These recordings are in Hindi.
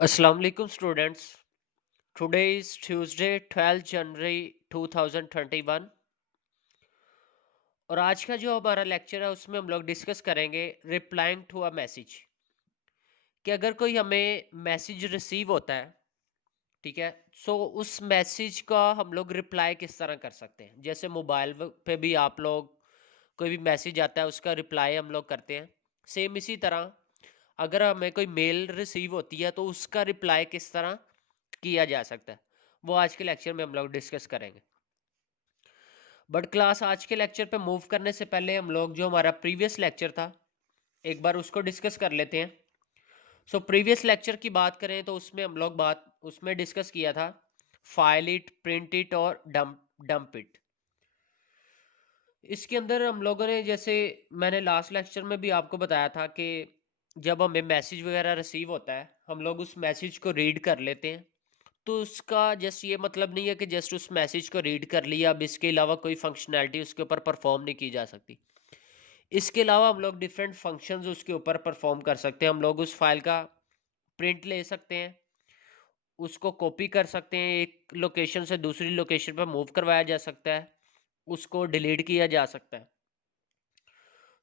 Assalamu alaikum students. Today is Tuesday 12 January 2021 और आज का जो हमारा लेक्चर है उसमें हम लोग डिस्कस करेंगे रिप्लाइंग टू अ मैसेज कि अगर कोई हमें मैसेज रिसीव होता है, ठीक है, सो उस मैसेज का हम लोग रिप्लाई किस तरह कर सकते हैं। जैसे मोबाइल पे भी आप लोग कोई भी मैसेज आता है उसका रिप्लाई हम लोग करते हैं, सेम इसी तरह अगर हमें कोई मेल रिसीव होती है तो उसका रिप्लाई किस तरह किया जा सकता है, वो आज के लेक्चर में हम लोग डिस्कस करेंगे। बट क्लास आज के लेक्चर पे मूव करने से पहले हम लोग जो हमारा प्रीवियस लेक्चर था एक बार उसको डिस्कस कर लेते हैं। सो प्रीवियस लेक्चर की बात करें तो उसमें हम लोग बात उसमें डिस्कस किया था फाइल इट, प्रिंट इट और डंप इट। इसके अंदर हम लोगों ने, जैसे मैंने लास्ट लेक्चर में भी आपको बताया था कि जब हमें मैसेज वगैरह रिसीव होता है हम लोग उस मैसेज को रीड कर लेते हैं। तो उसका जस्ट ये मतलब नहीं है कि जस्ट उस मैसेज को रीड कर लिया, अब इसके अलावा कोई फंक्शनैलिटी उसके ऊपर परफॉर्म नहीं की जा सकती। इसके अलावा हम लोग डिफरेंट फंक्शंस उसके ऊपर परफॉर्म कर सकते हैं। हम लोग उस फाइल का प्रिंट ले सकते हैं, उसको कॉपी कर सकते हैं, एक लोकेशन से दूसरी लोकेशन पर मूव करवाया जा सकता है, उसको डिलीट किया जा सकता है।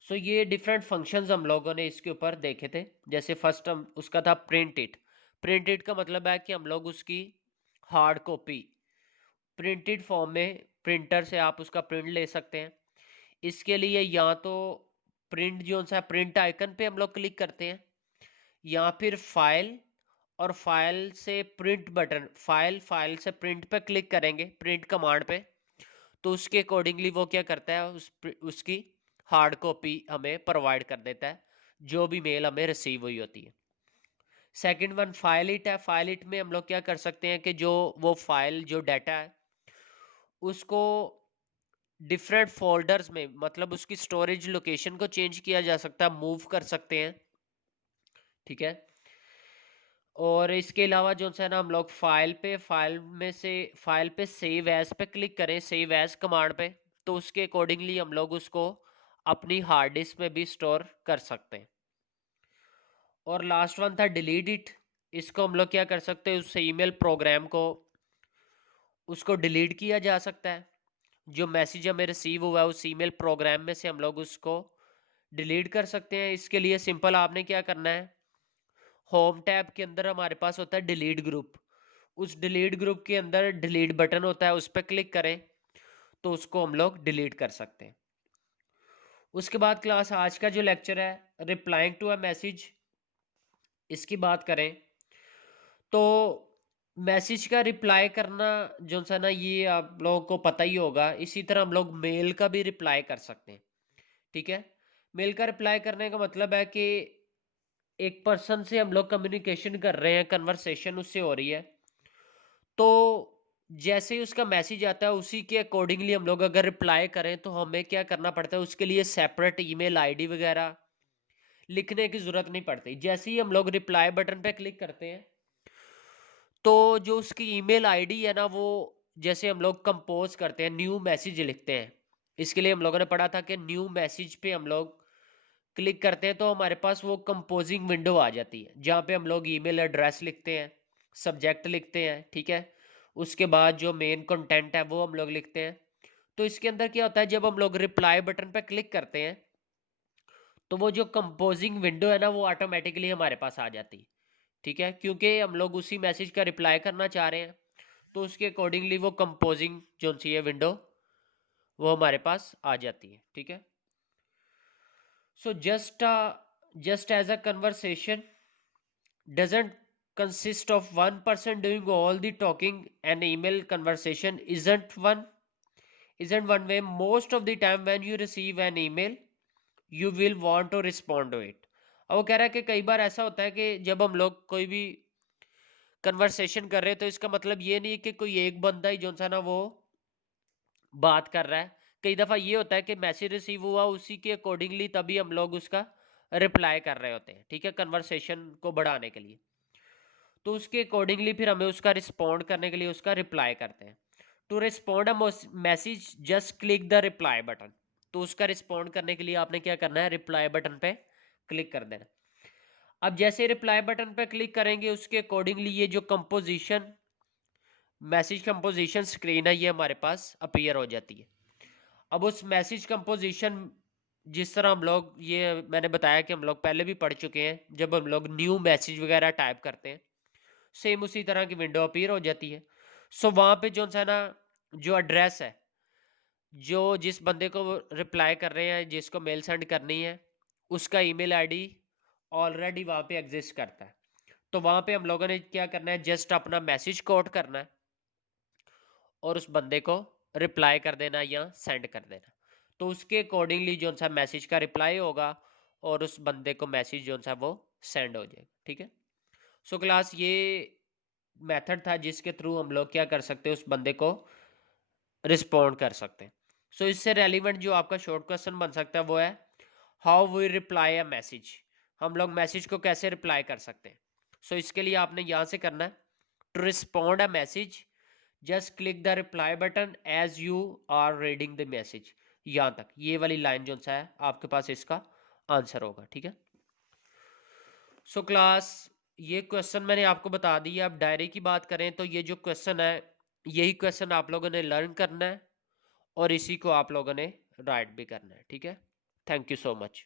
सो ये डिफरेंट फंक्शंस हम लोगों ने इसके ऊपर देखे थे। जैसे फर्स्ट हम उसका था प्रिंट इट। प्रिंट इट का मतलब है कि हम लोग उसकी हार्ड कॉपी प्रिंटेड फॉर्म में प्रिंटर से आप उसका प्रिंट ले सकते हैं। इसके लिए या तो प्रिंट जो सा प्रिंट आइकन पे हम लोग क्लिक करते हैं, या फिर फाइल और फाइल से प्रिंट बटन, फाइल से प्रिंट पे क्लिक करेंगे, प्रिंट कमांड पे, तो उसके अकॉर्डिंगली वो क्या करता है, उसकी हार्ड कॉपी हमें प्रोवाइड कर देता है जो भी मेल हमें रिसीव हुई होती है। सेकंड वन फाइल इट है। फाइल इट में हम लोग क्या कर सकते हैं कि जो वो फाइल जो डाटा है उसको डिफरेंट फोल्डर्स में, मतलब उसकी स्टोरेज लोकेशन को चेंज किया जा सकता है, मूव कर सकते हैं, ठीक है। और इसके अलावा जो है ना हम लोग फाइल में से फाइल पे सेव एज पे क्लिक करें, सेव एज कमांड पे, तो उसके अकॉर्डिंगली हम लोग उसको अपनी हार्ड डिस्क में भी स्टोर कर सकते हैं। और लास्ट वन था डिलीट इट। इसको हम लोग क्या कर सकते हैं, उस ईमेल प्रोग्राम को उसको डिलीट किया जा सकता है। जो मैसेज हमें रिसीव हुआ है उस ईमेल प्रोग्राम में से हम लोग उसको डिलीट कर सकते हैं। इसके लिए सिंपल आपने क्या करना है, होम टैब के अंदर हमारे पास होता है डिलीट ग्रुप। उस डिलीट ग्रुप के अंदर डिलीट बटन होता है, उस पर क्लिक करें तो उसको हम लोग डिलीट कर सकते हैं। उसके बाद क्लास आज का जो लेक्चर है रिप्लाइंग टू अ मैसेज, इसकी बात करें तो मैसेज का रिप्लाई करना जो सा ना ये आप लोगों को पता ही होगा। इसी तरह हम लोग मेल का भी रिप्लाई कर सकते हैं, ठीक है। मेल का रिप्लाई करने का मतलब है कि एक पर्सन से हम लोग कम्युनिकेशन कर रहे हैं, कन्वर्सेशन उससे हो रही है, तो जैसे ही उसका मैसेज आता है उसी के अकॉर्डिंगली हम लोग अगर रिप्लाई करें तो हमें क्या करना पड़ता है, उसके लिए सेपरेट ईमेल आईडी वगैरह लिखने की ज़रूरत नहीं पड़ती। जैसे ही हम लोग रिप्लाई बटन पे क्लिक करते हैं तो जो उसकी ईमेल आईडी है ना, वो जैसे हम लोग कंपोज करते हैं, न्यू मैसेज लिखते हैं, इसके लिए हम लोगों ने पढ़ा था कि न्यू मैसेज पे हम लोग क्लिक करते हैं तो हमारे पास वो कंपोजिंग विंडो आ जाती है जहाँ पे हम लोग ईमेल एड्रेस लिखते हैं, सब्जेक्ट लिखते हैं, ठीक है। उसके बाद जो मेन कंटेंट है वो हम लोग लिखते हैं। तो इसके अंदर क्या होता है, जब हम लोग रिप्लाई बटन पे क्लिक करते हैं तो वो जो कंपोजिंग विंडो है ना वो ऑटोमेटिकली हमारे पास आ जाती है, ठीक है, क्योंकि हम लोग उसी मैसेज का रिप्लाई करना चाह रहे हैं। तो उसके अकॉर्डिंगली वो कंपोजिंग जो सी है विंडो वो हमारे पास आ जाती है, ठीक है। So just as a conversation doesn't consist of one person doing all the talking, an email conversation isn't one way. Most of the time when you receive an email you will want to respond to it। अब वो कह रहा है कि कई बार ऐसा होता है कि जब हम लोग कोई भी कन्वर्सेशन कर रहे हैं तो इसका मतलब ये नहीं है कि कोई एक बंदा ही जो सा ना वो बात कर रहा है। कई दफ़ा ये होता है कि मैसेज रिसीव हुआ उसी के अकॉर्डिंगली तभी हम लोग उसका रिप्लाई कर रहे होते हैं, ठीक है, कन्वर्सेशन को बढ़ाने के लिए। तो उसके अकॉर्डिंगली फिर हमें उसका रिस्पॉन्ड करने के लिए उसका रिप्लाई करते हैं। To respond a message just click the reply button. तो उसका रिस्पॉन्ड करने के लिए आपने क्या करना है, रिप्लाई बटन पे क्लिक कर देना। अब जैसे रिप्लाई बटन पे क्लिक करेंगे उसके अकॉर्डिंगली ये जो कंपोजिशन मैसेज कंपोजिशन स्क्रीन है ये हमारे पास अपीयर हो जाती है। अब उस मैसेज कंपोजिशन जिस तरह हम लोग ये मैंने बताया कि हम लोग पहले भी पढ़ चुके हैं, जब हम लोग न्यू मैसेज वगैरह टाइप करते हैं सेम उसी तरह की विंडो अपीयर हो जाती है। सो वहाँ पे जो है ना, जो एड्रेस है, जो जिस बंदे को रिप्लाई कर रहे हैं, जिसको मेल सेंड करनी है, उसका ईमेल आईडी ऑलरेडी वहाँ पे एग्जिस्ट करता है। तो वहाँ पे हम लोगों ने क्या करना है, जस्ट अपना मैसेज कोड करना है और उस बंदे को रिप्लाई कर देना या सेंड कर देना। तो उसके अकॉर्डिंगली जो सा मैसेज का रिप्लाई होगा और उस बंदे को मैसेज जो सा वो सेंड हो जाएगा। ठीक है। सो क्लास ये मेथड था जिसके थ्रू हम लोग क्या कर सकते हैं, उस बंदे को रिस्पॉन्ड कर सकते हैं। सो इससे रेलिवेंट जो आपका शॉर्ट क्वेश्चन बन सकता है वो है, how we reply a message. हम लोग मैसेज को कैसे रिप्लाई कर सकते हैं। सो इसके लिए आपने यहाँ से करना है, to respond a message just click the reply button as you are reading the message. यहाँ तक ये वाली लाइन जो सा है आपके पास इसका आंसर होगा। ठीक है। सो क्लास ये क्वेश्चन मैंने आपको बता दिया। अब डायरी की बात करें तो ये जो क्वेश्चन है, यही क्वेश्चन आप लोगों ने लर्न करना है और इसी को आप लोगों ने राइट भी करना है। ठीक है। Thank you so much.